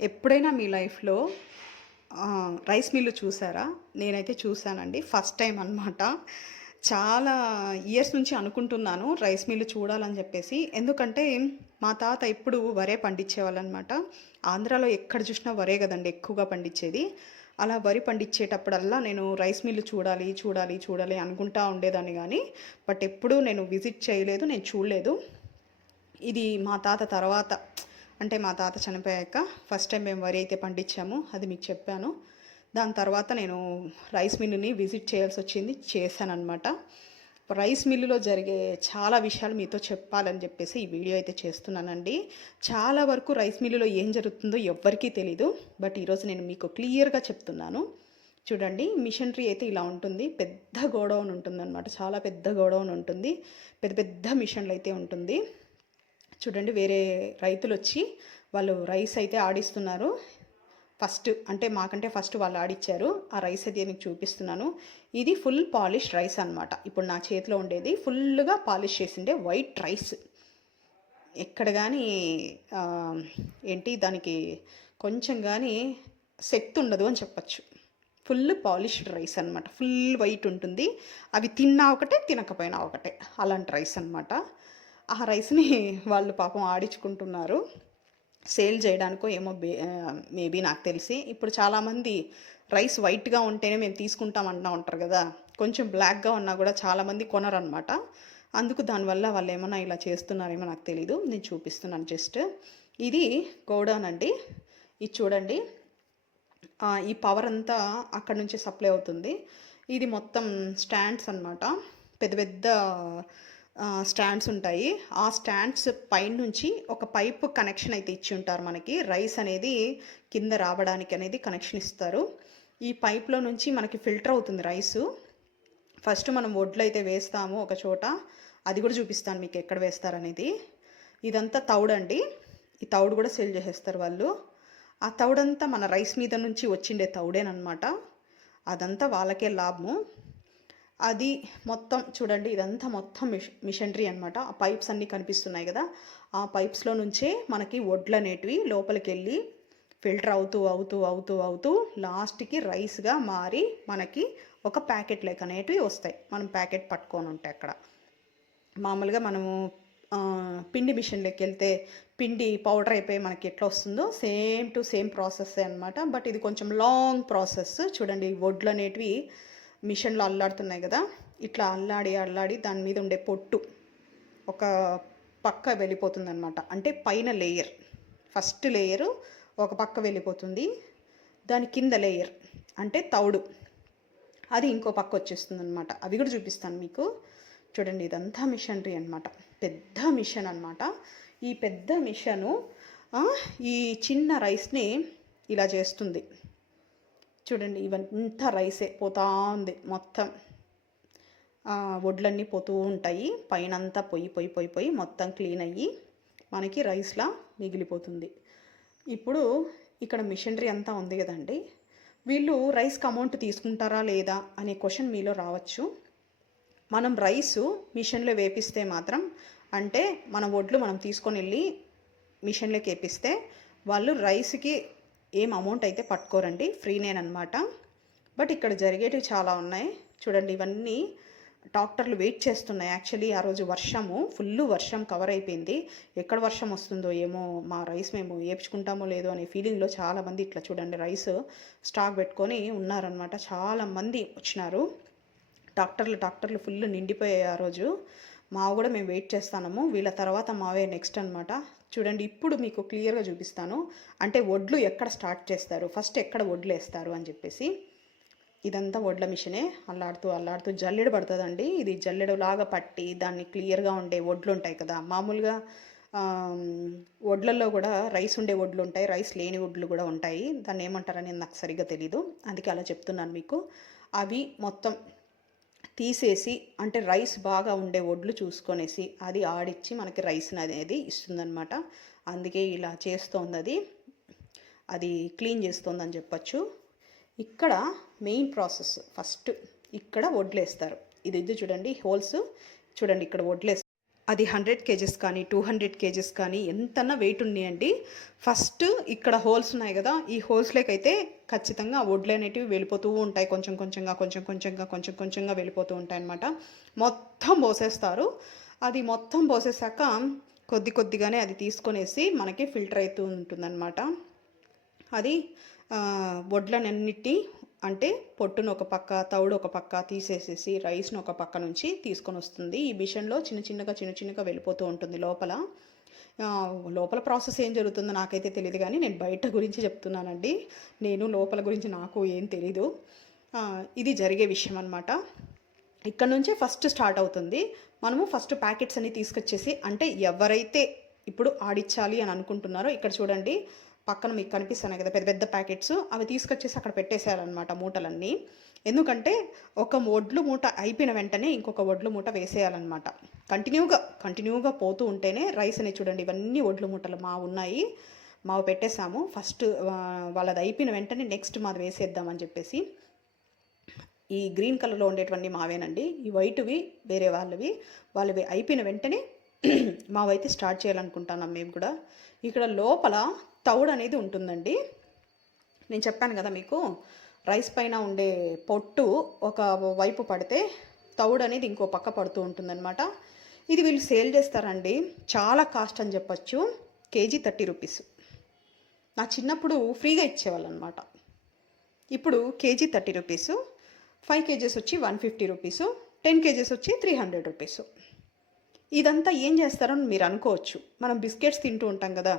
ఎప్పుడైనా మీ లైఫ్‌లో rice mill చూసారా? నేనైతే చూసానండి. ఫస్ట్ టైమ్ అనమాట. చాలా ఇయర్స్ నుంచి అనుకుంటున్నాను రైస్ మిల్లు చూడాలని చెప్పేసి. ఎందుకంటే మా తాత ఎప్పుడు వరే పండించేవాళ్ళనమాట. ఆంధ్రాలో ఎక్కడ చూసినా వరే గదండీ ఎక్కువగా పండించేది. అలా వరి పండించేటప్పుడల్లా నేను రైస్ మిల్లు చూడాలి, చూడాలి, చూడాలి అనుకుంటా ఉండేదాన్ని గానీ, బట్ ఎప్పుడూ నేను విజిట్ చేయలేదు. నేను చూడలేదు. ఇది మా తాత తర్వాత అంటే మా తాత చనిపోయాక ఫస్ట్ టైం మేము వరి అయితే పండించాము. అది మీకు చెప్పాను. దాని తర్వాత నేను రైస్ మిల్లుని విజిట్ చేయాల్సొచ్చింది. చేశాననమాట. రైస్ మిల్లులో జరిగే చాలా విషయాలు మీతో చెప్పాలని చెప్పేసి ఈ వీడియో అయితే చేస్తున్నానండి. చాలా వరకు రైస్ మిల్లులో ఏం జరుగుతుందో ఎవ్వరికీ తెలీదు. బట్ ఈరోజు నేను మీకు క్లియర్‌గా చెప్తున్నాను. చూడండి మిషనరీ అయితే ఇలా ఉంటుంది. పెద్ద గోడౌన్ ఉంటుందన్నమాట. చాలా పెద్ద గోడౌన్ ఉంటుంది. పెద్ద పెద్ద మిషన్‌లయితే ఉంటుంది. చూడండి వేరే రైతులొచ్చి వాళ్ళు రైస్ అయితే ఆడిస్తున్నారు. ఫస్ట్ అంటే మాకంటే ఫస్ట్ వాళ్ళు ఆడిచ్చారు. ఆ రైస్ అయితే మీకు చూపిస్తున్నాను. ఇది ఫుల్ పాలిష్ రైస్ అనమాట. ఇప్పుడు నా చేతిలో ఉండేది ఫుల్‌గా పాలిష్ చేసిండే వైట్ రైస్. ఎక్కడ గానీ ఏంటి దానికి కొంచెం గానీ శక్తి ఉండదు అని చెప్పొచ్చు. ఫుల్ పాలిష్డ్ రైస్ అనమాట. ఫుల్ వైట్ ఉంటుంది. అవి తిన్నా ఒకటే, తినకపోయినా ఒకటే. అలాంటి రైస్ అనమాట. ఆ రైస్‌ని వాళ్ళు పాపం ఆడించుకుంటున్నారు. సేల్ చేయడానికో ఏమో మేబీ నాకు తెలిసి. ఇప్పుడు చాలామంది రైస్ వైట్‌గా ఉంటేనే మేము తీసుకుంటాం అంటా ఉంటారు గదా! కొంచెం బ్లాక్‌గా ఉన్నా గూడా చాలామంది కొనరనమాట. అందుకు దానివల్ల వాళ్ళేమన్నా ఇలా చేస్తున్నారేమో నాకు తెలీదు. నేను చూపిస్తున్నాను జస్ట్. ఇది గోడౌన్ అండి. ఇది చూడండి. ఈ పవర్ అంతా అక్కడి నుంచి సప్లై అవుతుంది. ఇది మొత్తం స్టాండ్స్ అనమాట. పెద్ద పెద్ద స్టాండ్స్ ఉంటాయి. ఆ స్టాండ్స్ పైనుంచి ఒక పైప్ కనెక్షన్ అయితే ఇచ్చి ఉంటారు మనకి. రైస్ అనేది కింద రావడానికి అనేది కనెక్షన్ ఇస్తారు. ఈ పైప్‌లో నుంచి మనకి ఫిల్టర్ అవుతుంది రైసు. ఫస్ట్ మనం వడ్లయితే వేస్తాము ఒక చోట. అది కూడా చూపిస్తాను మీకు ఎక్కడ వేస్తారనేది. ఇదంతా తౌడండి. ఈ తౌడు కూడా సేల్ చేసేస్తారు వాళ్ళు. ఆ తౌడంతా మన రైస్ మీద నుంచి వచ్చిండే తౌడేననమాట. అదంతా వాళ్ళకే లాభము. అది మొత్తం చూడండి ఇదంతా మొత్తం మిషనరీ అనమాట. ఆ పైప్స్ అన్నీ కనిపిస్తున్నాయి కదా! ఆ పైప్స్‌లో నుంచే మనకి వడ్లనేటివి లోపలికెళ్ళి ఫిల్టర్ అవుతూ, అవుతూ, అవుతూ, అవుతూ లాస్ట్‌కి రైస్‌గా మారి మనకి ఒక ప్యాకెట్ లెక్క అనేటివి వస్తాయి. మనం ప్యాకెట్ పట్టుకొనుంటే అక్కడ. మామూలుగా మనము పిండి మిషన్‌లోకెళ్తే పిండి పౌడర్ అయిపోయి మనకి ఎట్లా వస్తుందో సేమ్ టు సేమ్ ప్రాసెస్సే అనమాట. బట్ ఇది కొంచెం లాంగ్ ప్రాసెస్. చూడండి వడ్లనేటివి మిషన్‌లో అల్లాడుతున్నాయి గదా! ఇట్లా అల్లాడి, అల్లాడి దాని మీద ఉండే పొట్టు ఒక పక్క వెళ్ళిపోతుందనమాట. అంటే పైన లేయర్, ఫస్ట్ లేయరు ఒక పక్క వెళ్ళిపోతుంది. దాని కింద లేయర్ అంటే తౌడు అది ఇంకో పక్క వచ్చేస్తుందనమాట. అవి కూడా చూపిస్తాను మీకు. చూడండి ఇదంతా మిషనరీ అనమాట. పెద్ద మిషన్ అనమాట. ఈ పెద్ద మిషను ఈ చిన్న రైస్‌ని ఇలా చేస్తుంది. చూడండి ఇవంతా రైసే పోతా ఉంది మొత్తం. వడ్లన్నీ పోతూ ఉంటాయి. పైనంతా పొయ్యి పొయ్యి పొయ్యి పొయ్యి మొత్తం క్లీన్ అయ్యి మనకి రైస్‌లా మిగిలిపోతుంది. ఇప్పుడు ఇక్కడ మిషనరీ అంతా ఉంది కదండీ! వీళ్ళు రైస్‌కి అమౌంట్ తీసుకుంటారా లేదా అనే క్వెషన్ మీలో రావచ్చు. మనం రైసు మిషన్‌లో వేపిస్తే మాత్రం అంటే మన వడ్లు మనం తీసుకొనెళ్ళి మిషన్‌లోకి ఏపిస్తే వాళ్ళు రైస్‌కి ఏం అమౌంట్ అయితే పట్టుకోరండి. ఫ్రీనేననమాట. బట్ ఇక్కడ జరిగేటివి చాలా ఉన్నాయి. చూడండి ఇవన్నీ ట్రాక్టర్లు వెయిట్ చేస్తున్నాయి. యాక్చువల్లీ ఆ రోజు వర్షము ఫుల్లు వర్షం కవర్ అయిపోయింది. ఎక్కడ వర్షం వస్తుందో ఏమో మా రైస్ మేము ఏపించుకుంటామో లేదో అనే ఫీలింగ్‌లో చాలామంది ఇట్లా చూడండి రైస్ స్టాక్ పెట్టుకొని ఉన్నారనమాట. చాలామంది వచ్చినారు. ట్రాక్టర్లు ఫుల్ నిండిపోయాయి ఆ రోజు. మావి కూడా మేము వెయిట్ చేస్తాము. వీళ్ళ తర్వాత మావే నెక్స్ట్ అనమాట. చూడండి ఇప్పుడు మీకు క్లియర్‌గా చూపిస్తాను. అంటే వడ్లు ఎక్కడ స్టార్ట్ చేస్తారు, ఫస్ట్ ఎక్కడ వడ్లు వేస్తారు అని చెప్పేసి. ఇదంతా వడ్ల మిషనే. అల్లాడుతూ అల్లాడుతూ జల్లెడ పడుతుందండి. ఇది జల్లెడలాగా పట్టి దాన్ని క్లియర్‌గా ఉండే వడ్లు ఉంటాయి కదా! మామూలుగా వడ్లల్లో కూడా రైస్ ఉండే వడ్లు ఉంటాయి. రైస్ లేని వడ్లు కూడా ఉంటాయి. దాన్ని ఏమంటారనేది నాకు సరిగ్గా తెలీదు. అందుకే అలా చెప్తున్నాను మీకు. అవి మొత్తం తీసేసి అంటే రైస్ బాగా ఉండే వడ్లు చూసుకొనేసి అది ఆడిచ్చి మనకి రైస్ అనేది ఇస్తుందనమాట. అందుకే ఇలా చేస్తోందది. అది క్లీన్ చేస్తోందని చెప్పొచ్చు. ఇక్కడ మెయిన్ ప్రాసెస్ ఫస్ట్ ఇక్కడ వడ్లేస్తారు. ఇది చూడండి హోల్స్ చూడండి ఇక్కడ వడ్లేస్తారు. అది 100 కేజెస్ కానీ 200 కేజెస్ కానీ ఎంతన్నా వెయిట్ ఉన్నాయండి. ఫస్ట్ ఇక్కడ హోల్స్ ఉన్నాయి కదా, ఈ హోల్స్లోకైతే ఖచ్చితంగా వడ్లు అనేటివి వెళ్ళిపోతూ ఉంటాయి. కొంచెం కొంచెంగా కొంచెం కొంచెంగా కొంచెం కొంచెంగా వెళ్ళిపోతూ ఉంటాయి అన్నమాట. మొత్తం పోసేస్తారు. అది మొత్తం పోసేసాక కొద్ది కొద్దిగానే అది తీసుకొనేసి మనకి ఫిల్టర్ అవుతూ ఉంటుందన్నమాట. అది వడ్లనన్నిటి అంటే పొట్టును ఒక పక్క, తౌడు ఒక పక్క తీసేసేసి రైస్ను ఒక పక్క నుంచి తీసుకొని వస్తుంది. ఈ మిషన్లో చిన్న చిన్నగా వెళ్ళిపోతూ ఉంటుంది లోపల. లోపల ప్రాసెస్ ఏం జరుగుతుందో నాకైతే తెలియదు, కానీ నేను బయట గురించి చెప్తున్నానండి. నేను లోపల గురించి నాకు ఏం తెలీదు. ఇది జరిగే విషయం అనమాట. ఇక్కడ నుంచే ఫస్ట్ స్టార్ట్ అవుతుంది. మనము ఫస్ట్ ప్యాకెట్స్ అన్ని తీసుకొచ్చేసి, అంటే ఎవరైతే ఇప్పుడు ఆడిచ్చాలి అని అనుకుంటున్నారో ఇక్కడ చూడండి పక్కన మీకు కనిపిస్తున్నాయి కదా పెద్ద పెద్ద ప్యాకెట్స్, అవి తీసుకొచ్చేసి అక్కడ పెట్టేసేయాలన్నమాట మూటలన్నీ. ఎందుకంటే ఒక వడ్లు మూట అయిపోయిన వెంటనే ఇంకొక వడ్లు మూట వేసేయాలన్నమాట. కంటిన్యూగా పోతూ ఉంటేనే రైస్ అనేది చూడండి ఇవన్నీ వడ్లు మూటలు ఉన్నాయి. మావి పెట్టేసాము. ఫస్ట్ వాళ్ళది అయిపోయిన వెంటనే నెక్స్ట్ మాది వేసేద్దామని చెప్పేసి. ఈ గ్రీన్ కలర్లో ఉండేటువంటి మావేనండి. ఈ వైట్వి వేరే వాళ్ళవి అయిపోయిన వెంటనే మావైతే స్టార్ట్ చేయాలనుకుంటున్నాం మేము కూడా. ఇక్కడ లోపల తౌడు అనేది ఉంటుందండి. నేను చెప్పాను కదా మీకు, రైస్ పైన ఉండే పొట్టు ఒక వైపు పడితే తౌడు అనేది ఇంకో పక్క పడుతూ ఉంటుందన్నమాట. ఇది వీళ్ళు సేల్ చేస్తారండి. చాలా కాస్ట్ అని చెప్పచ్చు. KG 30 rupees. నా చిన్నప్పుడు ఫ్రీగా ఇచ్చేవాళ్ళు అనమాట. ఇప్పుడు కేజీ 30 రూపీసు. 5 కేజెస్ వచ్చి 150 రూపీసు. 10 కేజెస్ వచ్చి 300 రూపీసు. ఇదంతా ఏం చేస్తారని మీరు అనుకోవచ్చు. మనం బిస్కెట్స్ తింటూ ఉంటాం కదా,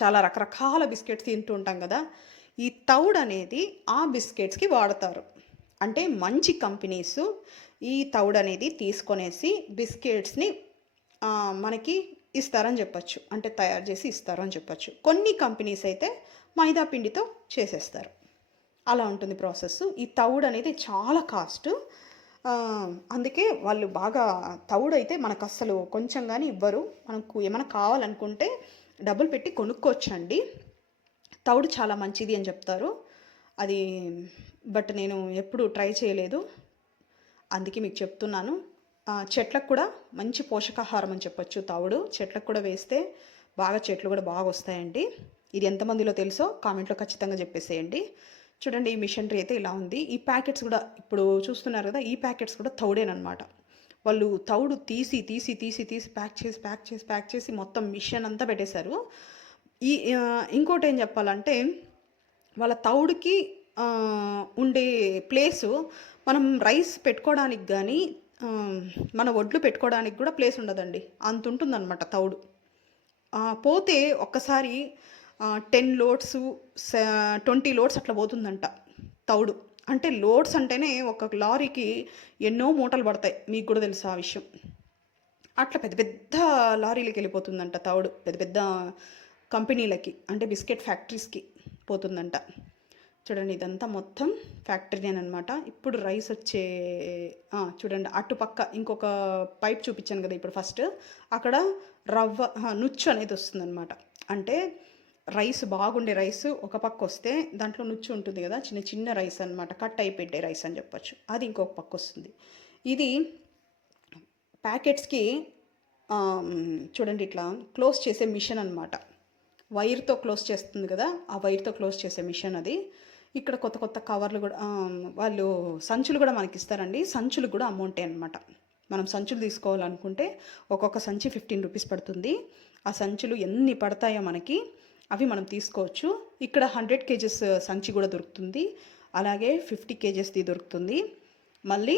చాలా రకరకాల బిస్కెట్స్ తింటూ ఉంటాం కదా, ఈ తౌడు అనేది ఆ బిస్కెట్స్కి వాడతారు. అంటే మంచి కంపెనీస్ ఈ తౌడు అనేది తీసుకొనేసి బిస్కెట్స్ని మనకి ఇస్తారని చెప్పచ్చు. అంటే తయారు చేసి ఇస్తారని చెప్పచ్చు. కొన్ని కంపెనీస్ అయితే మైదా పిండితో చేసేస్తారు. అలా ఉంటుంది ప్రాసెస్. ఈ తౌడు అనేది చాలా కాస్ట్. అందుకే వాళ్ళు బాగా తౌడు అయితే మనకు అస్సలు కొంచెం కానీ ఇవ్వరు. మనకు ఏమైనా కావాలనుకుంటే డబ్బులు పెట్టి కొనుక్కోవచ్చండి. తౌడు చాలా మంచిది అని చెప్తారు. అది బట్ నేను ఎప్పుడు ట్రై చేయలేదు, అందుకే మీకు చెప్తున్నాను. చెట్లకు కూడా మంచి పోషకాహారం అని చెప్పొచ్చు తౌడు. చెట్లకు కూడా వేస్తే చెట్లు కూడా బాగా వస్తాయండి. ఇది ఎంతమందిలో తెలుసో కామెంట్లో ఖచ్చితంగా చెప్పేసేయండి. చూడండి ఈ మిషనరీ అయితే ఇలా ఉంది. ఈ ప్యాకెట్స్ కూడా ఇప్పుడు చూస్తున్నారు కదా, ఈ ప్యాకెట్స్ కూడా తౌడేనమాట. వాళ్ళు తౌడు తీసి ప్యాక్ చేసి మొత్తం మిషన్ అంతా పెట్టేశారు. ఇంకోటి ఏం చెప్పాలంటే, వాళ్ళ తౌడుకి ఉండే ప్లేసు మనం రైస్ పెట్టుకోవడానికి కానీ మన వడ్లు పెట్టుకోవడానికి కూడా ప్లేస్ ఉండదండి. అంత ఉంటుందన్నమాట తౌడు. పోతే ఒక్కసారి 10 లోడ్స్ 20 లోడ్స్ అట్లా పోతుందంట తౌడు. అంటే లోడ్స్ అంటేనే ఒక లారీకి ఎన్నో మూటలు పడతాయి. మీకు కూడా తెలుసు ఆ విషయం. అట్లా పెద్ద పెద్ద లారీలకి వెళ్ళిపోతుందంట తౌడు. పెద్ద పెద్ద కంపెనీలకి, అంటే బిస్కెట్ ఫ్యాక్టరీస్కి పోతుందంట. చూడండి ఇదంతా మొత్తం ఫ్యాక్టరీ అనమాట. ఇప్పుడు రైస్ వచ్చే చూడండి అటుపక్క ఇంకొక పైప్ చూపించాను కదా ఇప్పుడు ఫస్ట్, అక్కడ నుచ్చు అనేది వస్తుందన్నమాట. అంటే రైస్ బాగుండే రైస్ ఒక పక్క వస్తే దాంట్లో నుచ్చు ఉంటుంది కదా, చిన్న చిన్న రైస్ అనమాట, కట్ అయిపోయే రైస్ అని చెప్పచ్చు. అది ఇంకొక పక్క వస్తుంది. ఇది ప్యాకెట్స్కి చూడండి ఇట్లా క్లోజ్ చేసే మిషన్ అనమాట. వైర్తో క్లోజ్ చేస్తుంది కదా, ఆ వైర్తో క్లోజ్ చేసే మిషన్ అది. ఇక్కడ కొత్త కొత్త కవర్లు కూడా వాళ్ళు సంచులు కూడా మనకి ఇస్తారండి. సంచులు కూడా అమౌంటే అనమాట. మనం సంచులు తీసుకోవాలనుకుంటే ఒక్కొక్క సంచి 15 రూపీస్ పడుతుంది. ఆ సంచులు ఎన్ని పడతాయో మనకి అవి మనం తీసుకోవచ్చు. ఇక్కడ 100 కేజెస్ సంచి కూడా దొరుకుతుంది, అలాగే 50 కేజెస్ది దొరుకుతుంది, మళ్ళీ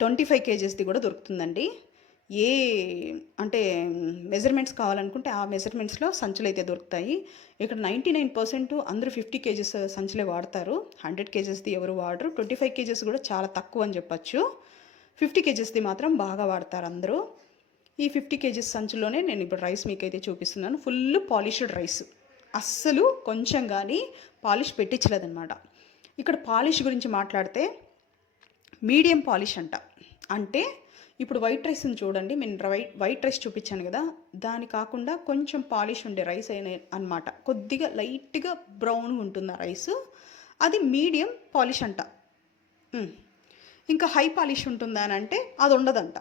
25 కేజెస్ది కూడా దొరుకుతుందండి. అంటే మెజర్మెంట్స్ కావాలనుకుంటే ఆ మెజర్మెంట్స్లో సంచులు అయితే దొరుకుతాయి. ఇక్కడ 99% అందరూ 50 కేజెస్ సంచులే వాడతారు. 100 కేజెస్ది ఎవరు వాడరు. 25 కేజెస్ కూడా చాలా తక్కువ అని చెప్పచ్చు. 50 కేజెస్ది మాత్రం బాగా వాడతారు అందరూ. ఈ 50 కేజెస్ సంచులోనే నేను ఇప్పుడు రైస్ మీకైతే చూపిస్తున్నాను. ఫుల్ పాలిష్డ్ రైస్, అస్సలు కొంచెం కానీ పాలిష్ పెట్టించలేదన్నమాట. ఇక్కడ పాలిష్ గురించి మాట్లాడితే మీడియం పాలిష్ అంట. అంటే ఇప్పుడు వైట్ రైస్ని చూడండి, నేను వైట్ రైస్ చూపించాను కదా, దాని కాకుండా కొంచెం పాలిష్ ఉండే రైస్ అయినా అనమాట. కొద్దిగా లైట్గా బ్రౌన్ ఉంటుంది ఆ రైస్, అది మీడియం పాలిష్ అంట. ఇంకా హై పాలిష్ ఉంటుందా అని అంటే అది ఉండదంట.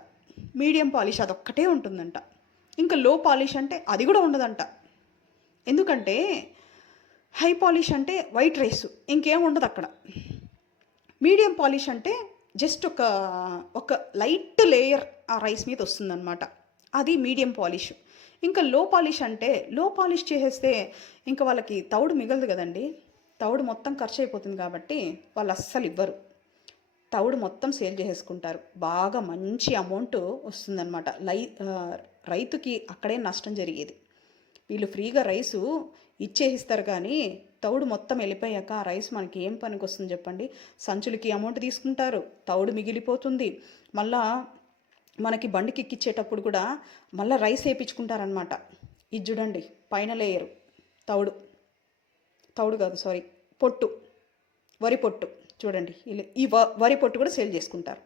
మీడియం పాలిష్ అదొక్కటే ఉంటుందంట. ఇంకా లో పాలిష్ అంటే అది కూడా ఉండదంట. ఎందుకంటే హై పాలిష్ అంటే వైట్ రైస్ ఇంకేం ఉండదు అక్కడ. మీడియం పాలిష్ అంటే జస్ట్ ఒక లైట్ లేయర్ ఆ రైస్ మీద వస్తుందన్నమాట. అది మీడియం పాలిష్. ఇంకా లో పాలిష్ అంటే లో పాలిష్ చేసేస్తే ఇంకా వాళ్ళకి తౌడు మిగలదు కదండి. తౌడు మొత్తం ఖర్చు అయిపోతుంది కాబట్టి వాళ్ళు అస్సలు ఇవ్వరు. తౌడు మొత్తం సేల్ చేసేసుకుంటారు. బాగా మంచి అమౌంట్ వస్తుందన్నమాట. రైతుకి అక్కడే నష్టం జరిగేది. వీళ్ళు ఫ్రీగా రైసు ఇచ్చేసిస్తారు కానీ తౌడు మొత్తం వెళ్ళిపోయాక ఆ రైస్ మనకి ఏం పనికి వస్తుంది చెప్పండి. సంచులకి అమౌంట్ తీసుకుంటారు, తౌడు మిగిలిపోతుంది. మళ్ళా మనకి బండికి ఎక్కిచ్చేటప్పుడు కూడా మళ్ళీ రైస్ వేయించుకుంటారనమాట. ఇది చూడండి పైన లేయరు తౌడు, తౌడు కాదు సారీ పొట్టు, వరి పొట్టు చూడండి. ఈ వరి పొట్టు కూడా సేల్ చేసుకుంటారు.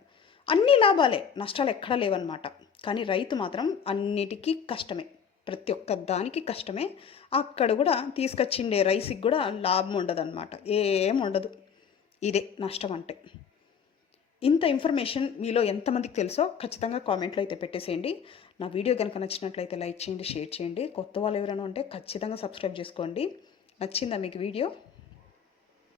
అన్ని లాభాలే, నష్టాలు ఎక్కడా లేవన్నమాట. కానీ రైతు మాత్రం అన్నిటికీ కష్టమే, ప్రతి ఒక్క దానికి కష్టమే. అక్కడ కూడా తీసుకొచ్చిండే రైస్కి కూడా లాభం ఉండదన్నమాట, ఏం ఉండదు. ఇదే నష్టం అంటే. ఇంత ఇన్ఫర్మేషన్ మీలో ఎంతమందికి తెలుసో ఖచ్చితంగా కామెంట్లో అయితే పెట్టేసేయండి. నా వీడియో కనుక నచ్చినట్లయితే లైక్ చేయండి, షేర్ చేయండి. కొత్త వాళ్ళు ఎవరైనా ఉంటే ఖచ్చితంగా సబ్స్క్రైబ్ చేసుకోండి. నచ్చిందా మీకు వీడియో?